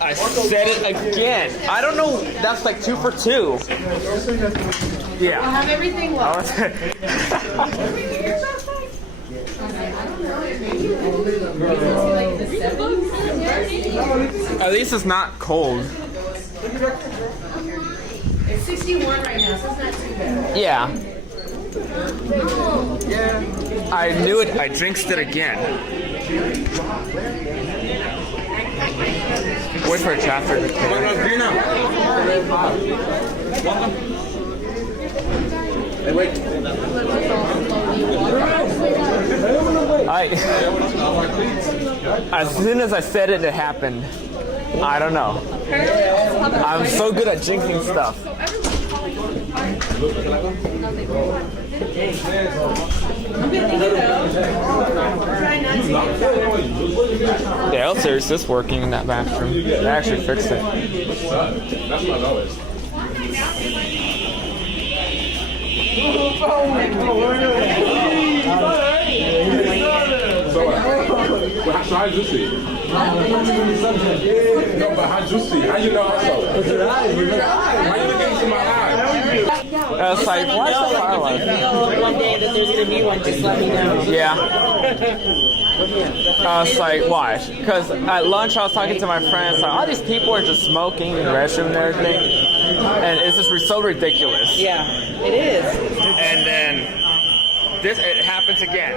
I said it again. I don't know. That's like 2 for 2. Yeah. I'll have everything locked. At least it's not cold. It's 61 right now, so it's not too bad. Yeah. I knew it. I jinxed it again. Wait for traffic to clear. As soon as I said it, it happened. I don't know. I'm so good at jinxing stuff. The Elsa is just working in that bathroom. They actually fixed it. That's my knowledge. So how'd you see? No, but how'd you see? How you know I saw it? Why you looking into my eyes? It's like, why is the fire alarm? One day that there's gonna be one, just let me know. Yeah. I was like, why? Because at lunch I was talking to my friends, like, all these people are just smoking in the restroom and everything. And it's just so ridiculous. Yeah, it is. And then it happens again.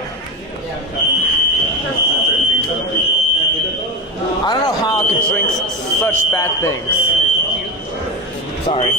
I don't know how I could drink such bad things. Sorry.